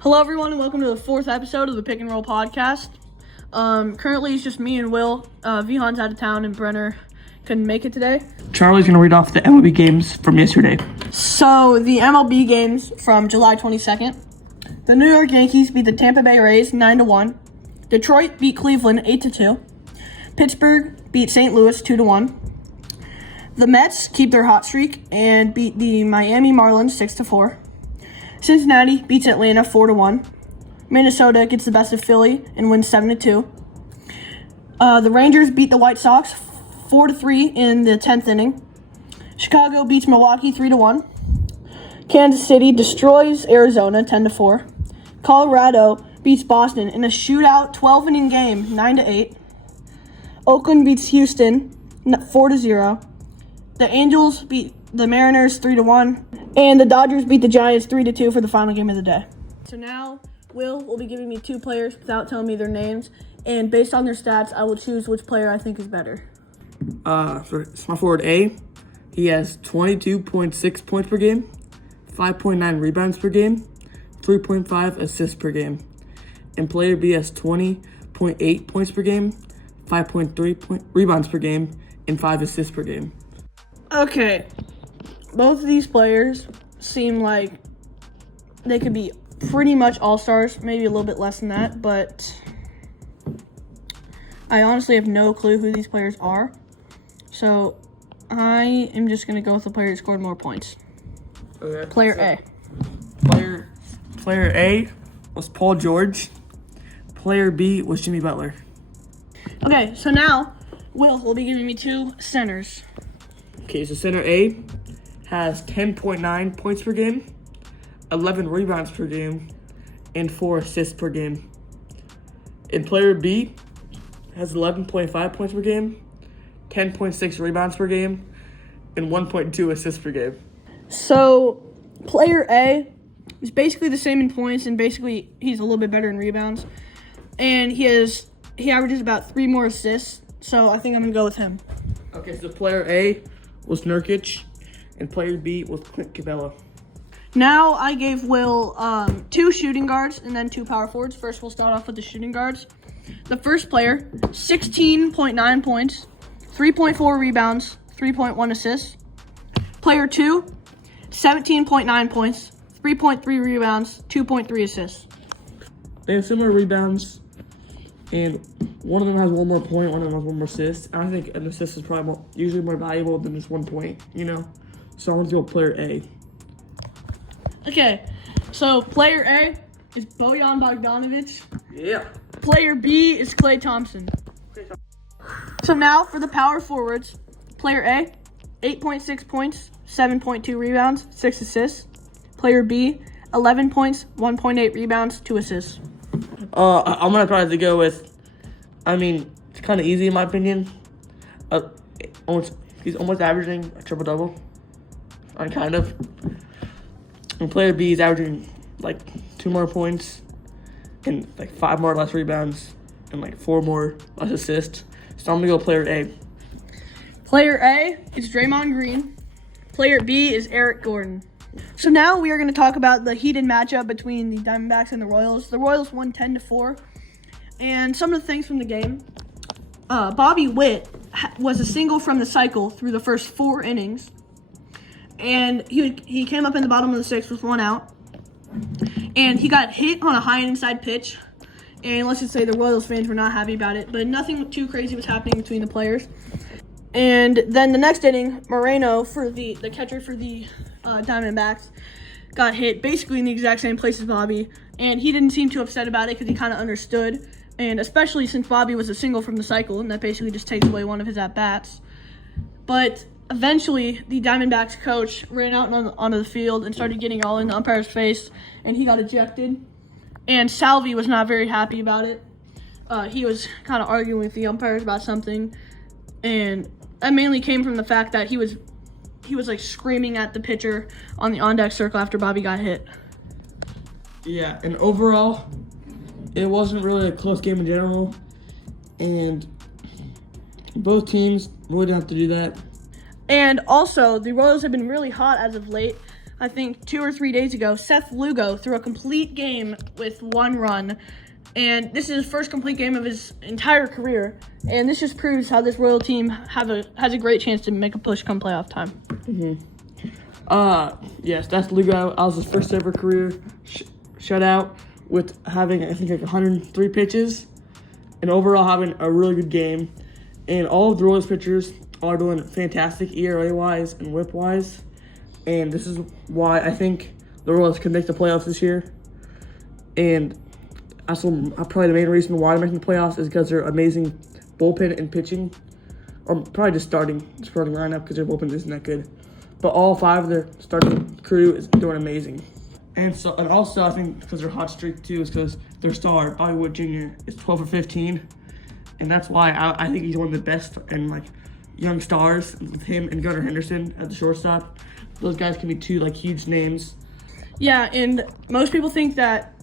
Hello, everyone, and welcome to the fourth episode of the Pick and Roll podcast. Currently, it's just me and Will. Vihan's out of town, and Brenner couldn't make it today. Charlie's going to read off the MLB games from yesterday. So, the MLB games from July 22nd. The New York Yankees beat the Tampa Bay Rays 9-1. Detroit beat Cleveland 8-2. Pittsburgh beat St. Louis 2-1. The Mets keep their hot streak and beat the Miami Marlins 6-4. Cincinnati beats Atlanta 4-1. Minnesota gets the best of Philly and wins 7-2. The Rangers beat the White Sox 4-3 in the 10th inning. Chicago beats Milwaukee 3-1. Kansas City destroys Arizona 10-4. Colorado beats Boston in a shootout 12-inning game 9-8. Oakland beats Houston 4-0. The Angels beat the Mariners 3-1. And the Dodgers beat the Giants 3-2 for the final game of the day. So now, Will be giving me two players without telling me their names. And based on their stats, I will choose which player I think is better. For small forward A, he has 22.6 points per game, 5.9 rebounds per game, 3.5 assists per game. And player B has 20.8 points per game, 5.3 rebounds per game, and 5 assists per game. Okay. Both of these players seem like they could be pretty much all-stars, maybe a little bit less than that, but I honestly have no clue who these players are. So I am just going to go with the player who scored more points. Okay. Player A. Player A was Paul George. Player B was Jimmy Butler. Okay, so now Will be giving me two centers. Okay, so center A has 10.9 points per game, 11 rebounds per game, and 4 assists per game. And player B has 11.5 points per game, 10.6 rebounds per game, and 1.2 assists per game. So player A is basically the same in points, and basically he's a little bit better in rebounds. And he averages about 3 more assists, so I think I'm going to go with him. Okay, so player A was Nurkic, and player B was Clint Capella. Now I gave Will 2 shooting guards and then 2 power forwards. First, we'll start off with the shooting guards. The first player, 16.9 points, 3.4 rebounds, 3.1 assists. Player 2, 17.9 points, 3.3 rebounds, 2.3 assists. They have similar rebounds, and one of them has 1 more point, one of them has 1 more assist. And I think an assist is probably usually more valuable than just 1 point, So I want to go with player A. Okay, so player A is Bojan Bogdanovic. Yeah. Player B is Klay Thompson. So now for the power forwards. Player A, 8.6 points, 7.2 rebounds, 6 assists. Player B, 11 points, 1.8 rebounds, 2 assists. I'm going to probably go with, it's kind of easy in my opinion. He's almost averaging a triple-double. Kind of. And player B is averaging 2 more points and 5 more less rebounds and 4 more less assists. So I'm gonna go player A. Player A is Draymond Green. Player B is Eric Gordon. So now we are going to talk about the heated matchup between the Diamondbacks and the Royals. The Royals won 10-4. And some of the things from the game. Bobby Witt was a single from the cycle through the first 4 innings. And he came up in the bottom of the 6th with 1 out. And he got hit on a high inside pitch. And let's just say the Royals fans were not happy about it. But nothing too crazy was happening between the players. And then the next inning, Moreno, for the catcher for the Diamondbacks, got hit basically in the exact same place as Bobby. And he didn't seem too upset about it because he kind of understood. And especially since Bobby was a single from the cycle, and that basically just takes away one of his at-bats. But eventually, the Diamondbacks coach ran out onto the field and started getting all in the umpire's face, and he got ejected. And Salvi was not very happy about it. He was kind of arguing with the umpires about something, and that mainly came from the fact that he was screaming at the pitcher on the on-deck circle after Bobby got hit. Yeah, and overall, it wasn't really a close game in general, and both teams really didn't have to do that. And also, the Royals have been really hot as of late, I think 2 or 3 days ago, Seth Lugo threw a complete game with 1 run. And this is his first complete game of his entire career. And this just proves how this Royal team has a great chance to make a push come playoff time. Yes, that's Lugo. I was his first ever career shutout with having, I think, like 103 pitches. And overall having a really good game. And all of the Royals pitchers are doing fantastic ERA-wise and WHIP-wise. And this is why I think the Royals could make the playoffs this year. And that's probably the main reason why they're making the playoffs is because they're amazing bullpen and pitching. Or probably just starting lineup because their bullpen isn't that good. But all 5 of their starting crew is doing amazing. And also I think because their hot streak too is because their star, Bobby Wood Jr., is 12 for 15. And that's why I think he's one of the best and like young stars with him and Gunnar Henderson at the shortstop. Those guys can be 2 like huge names. Yeah, and most people think that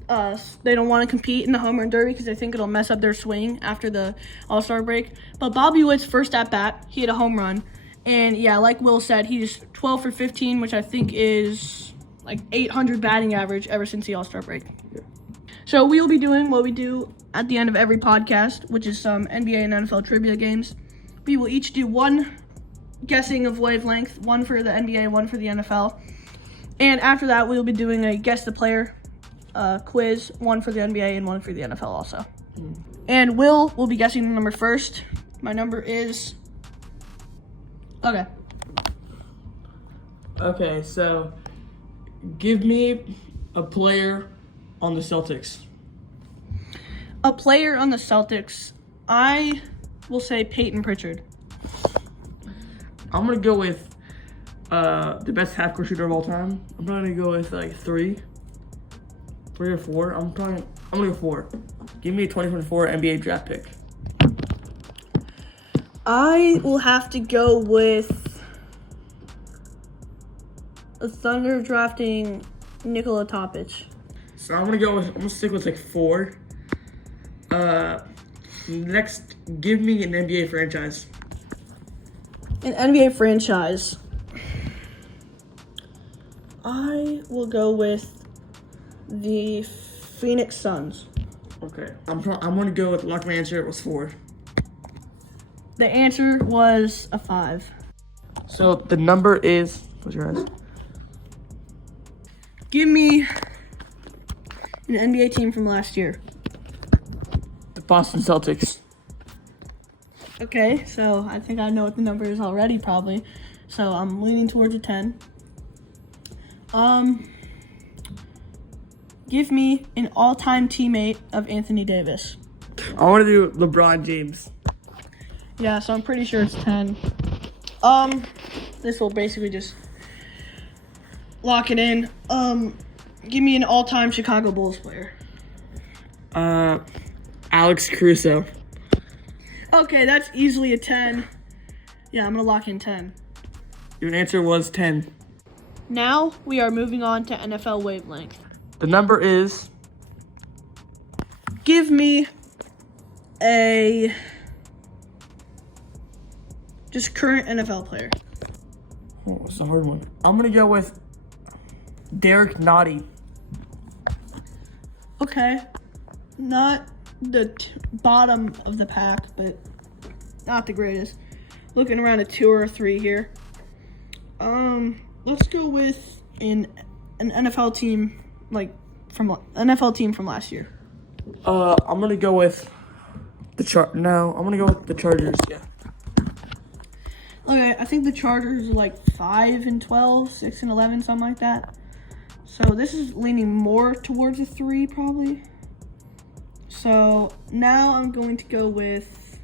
they don't want to compete in the home run derby because they think it'll mess up their swing after the All-Star break. But Bobby Wood's first at-bat, he hit a home run. And, yeah, like Will said, he's 12 for 15, which I think is like 800 batting average ever since the All-Star break. Yeah. So we will be doing what we do at the end of every podcast, which is some NBA and NFL trivia games. We will each do 1 guessing of wavelength, 1 for the NBA, 1 for the NFL. And after that, we will be doing a guess the player quiz, 1 for the NBA and 1 for the NFL also. And Will be guessing the number first. My number is... Okay, so give me a player on the Celtics. A player on the Celtics, I will say Peyton Pritchard. I'm going to go with the best half-court shooter of all time. I'm probably going to go with like 3 or 4. I'm going to go 4. Give me a 2024 NBA draft pick. I will have to go with the Thunder drafting Nikola Topic. So I'm gonna stick with like 4. Next, give me an NBA franchise. An NBA franchise. I will go with the Phoenix Suns. Okay, I'm gonna go with lock my answer. It was 4. The answer was a 5. So the number is, what's your eyes? Give me an NBA team from last year. The Boston Celtics. Okay, so I think I know what the number is already, probably. So I'm leaning towards a 10. Give me an all-time teammate of Anthony Davis. I want to do LeBron James. Yeah, so I'm pretty sure it's 10. This will basically just lock it in. Give me an all-time Chicago Bulls player. Alex Caruso. Okay, that's easily a 10. Yeah, I'm gonna lock in 10. Your answer was 10. Now we are moving on to NFL wavelength. The number is... Give me a just current NFL player. Oh, it's a hard one. I'm going to go with Derek Nottie. Okay. Not the bottom of the pack, but not the greatest. Looking around a 2 or a 3 here. Let's go with an NFL team from last year. I'm gonna go with I'm gonna go with the Chargers. Yeah. Okay, I think the Chargers are like 5-12, 6-11, something like that. So this is leaning more towards a 3 probably. So now I'm going to go with,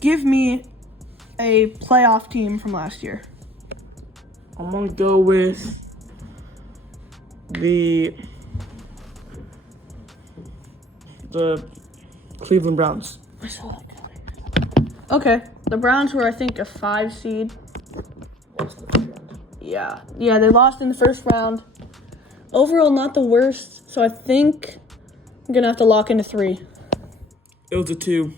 give me a playoff team from last year. I'm gonna go with the Cleveland Browns. I saw that coming. Okay, the Browns were, I think, a 5 seed. Yeah, they lost in the first round. Overall, not the worst, so I think I'm going to have to lock in a 3. It was a 2.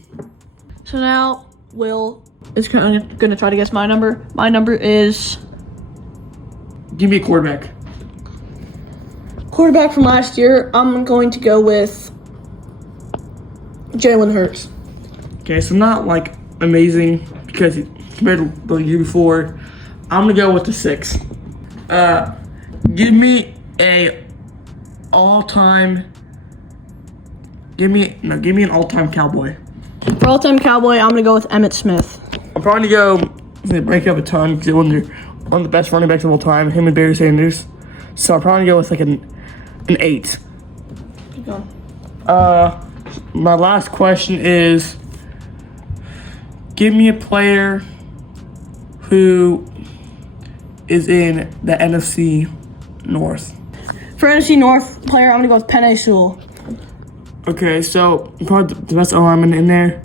So now, Will is going to try to guess my number. My number is... Give me a quarterback. Quarterback from last year, I'm going to go with Jalen Hurts. Okay, so not like amazing because compared to the year before. I'm gonna go with the 6. Give me an all-time Cowboy. For all-time Cowboy, I'm going to go with Emmitt Smith. I'm probably gonna break up a ton because one of the best running backs of all time, him and Barry Sanders. So I'm probably gonna go with like an 8. Keep going. My last question is, give me a player who is in the NFC North. For NFC North player, I'm going to go with Penei Sewell. Okay, so probably the best O-lineman in there.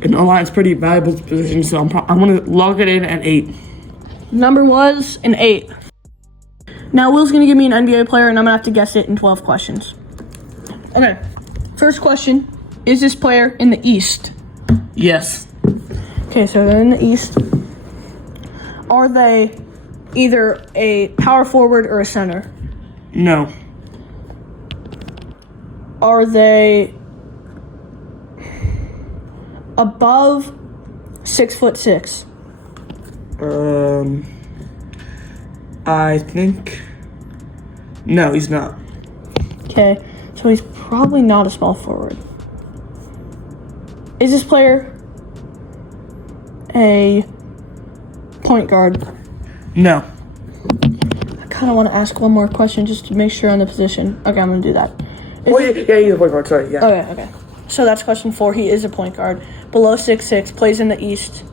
And O-line's pretty valuable position, so I'm gonna log it in at 8. Number was an 8. Now Will's going to give me an NBA player, and I'm going to have to guess it in 12 questions. Okay, first question. Is this player in the East? Yes. Okay, so they're in the East. Are they either a power forward or a center? No. Are they above 6'6"? I think. No, he's not. Okay, so he's probably not a small forward. Is this player a point guard? No. I kind of want to ask one more question just to make sure on the position. Okay, I'm going to do that. Yeah, he's a point guard. Sorry, yeah. Okay. So that's question 4. He is a point guard. Below 6'6", plays in the East.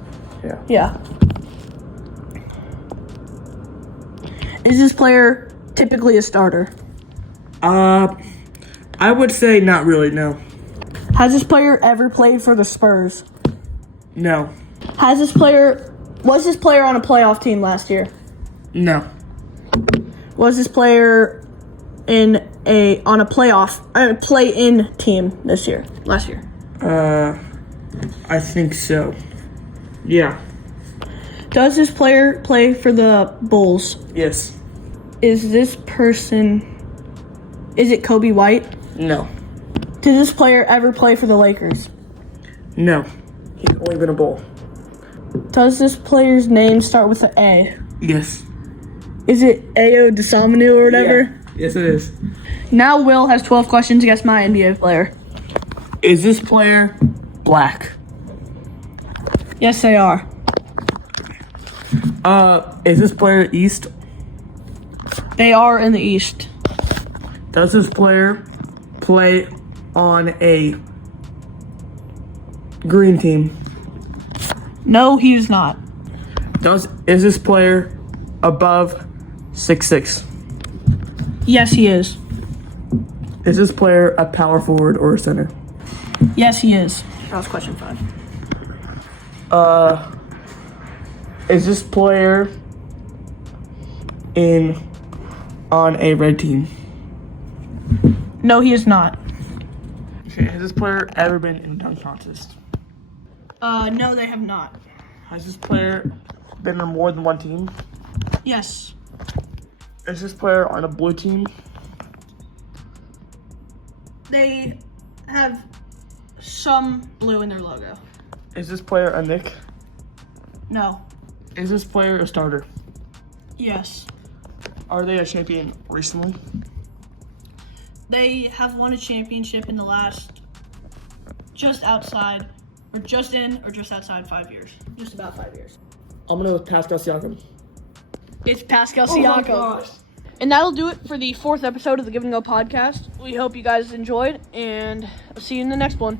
Yeah. Is this player typically a starter? I would say not really. No. Has this player ever played for the Spurs? No. Was this player on a playoff team last year? No. Was this player on a play-in team last year? I think so. Yeah. Does this player play for the Bulls? Yes. Is it Kobe White? No. Did this player ever play for the Lakers? No. He's only been a Bull. Does this player's name start with an A? Yes. Is it Ayo Dosunmu or whatever? Yeah. Yes, it is. Now Will has 12 questions against my NBA player. Is this player black? Yes, they are. Is this player East? They are in the East. Does this player play on a green team? No, he is not. Is this player above 6'6"? Yes, he is. Is this player a power forward or a center? Yes, he is. That was question 5. Is this player on a red team? No, he is not. Okay, has this player ever been in a dunk contest? No, they have not. Has this player been on more than one team? Yes. Is this player on a blue team? They have some blue in their logo. Is this player a Knick? No. Is this player a starter? Yes. Are they a champion recently? They have won a championship in the last just outside 5 years. Just about 5 years. I'm gonna go with Pascal Siakam. It's Pascal Oh my Siakam. gosh. And that'll do it for the 4th episode of the Give and Go podcast. We hope you guys enjoyed, and I'll see you in the next one.